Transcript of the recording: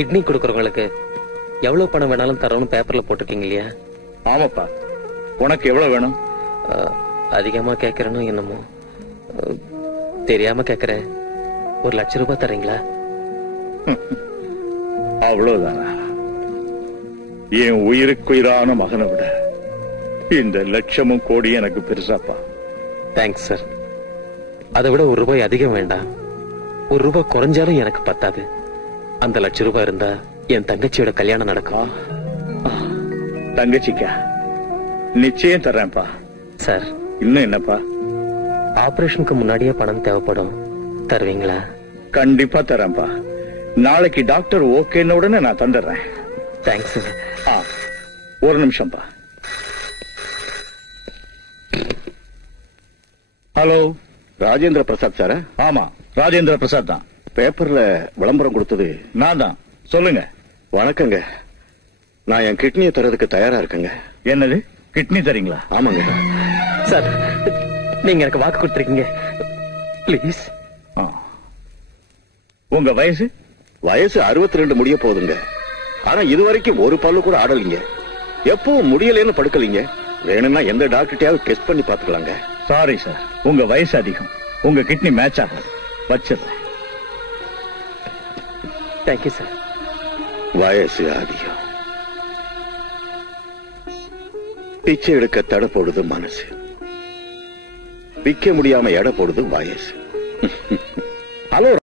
Kidney கொடுக்கறவங்களுக்கு எவ்வளவு பணம் வேணாலும் தரணும் பேப்பர்ல போட்டிருக்கீங்க இல்லையா? ஆமாப்பா. உனக்கு எவ்வளவு வேணும்? அதிகமா கேக்குறேன்னு என்னமோ தெரியாம கேக்குறேன். 1,00,000 ரூபாய் தரீங்களா? அவ்வளவுதானா? என் உயிருக்குயிரான மகனை விட இந்த லட்சமும் கோடி எனக்கு பெருசாப்பா. Thanks sir. அதை விட 1 ரூபாய் அதிகம் வேண்டாம். 1 ரூபாய் குறைஞ்சாலும் எனக்கு பத்தாது. அந்த 1,00,000 ரூபாய் இருந்தா என் தங்கச்சியோட கல்யாணம் நடக்கும். தங்கச்சிக்கா? நிச்சயம் தர்றேன்ப்பா. சார், இன்னும் என்னப்பா? ஆபரேஷனுக்கு முன்னாடியே பணம் தேவைப்படும், தருவீங்களா? கண்டிப்பா தரேன்ப்பா. நாளைக்கு டாக்டர் ஓகேன்னு உடனே நான் தந்துடுறேன். தேங்க்ஸ். ஒரு நிமிஷம்ப்பா. Hello, Rajendra Prasad sir? ஆமா, ராஜேந்திர பிரசாத் தான். பேப்பர்ல விளம்பரம் கொடுத்தது நான் தான். சொல்லுங்க. வணக்கங்க. நான் என் கிட்னியை தரதுக்கு தயாரா இருக்கேங்க. என்னது, கிட்னி தரீங்களா? ஆமாங்க சார், நீங்க எனக்கு வாக்கு கொடுத்துருக்கீங்க. பிளீஸ். உங்க வயசு? வயசு 62 முடிய போகுதுங்க. ஆனா இதுவரைக்கும் ஒரு பல்லு கூட ஆடலைங்க. எப்பவும் முடியலன்னு படுக்கலீங்க. வேணும்னா எந்த டாக்டர்ட்டையாவது டெஸ்ட் பண்ணி பாத்துக்கலாங்க. சாரி சார், உங்க வயசு அதிகம். உங்க கிட்னி மேட்ச் ஆகாது. வச்சிருந்தேன். Thank you sir. வயசு அதிகம். பிச்சை எடுக்க தடை போடுது மனசு, விக்க முடியாம எடை போடுது வயசு. ஹலோ.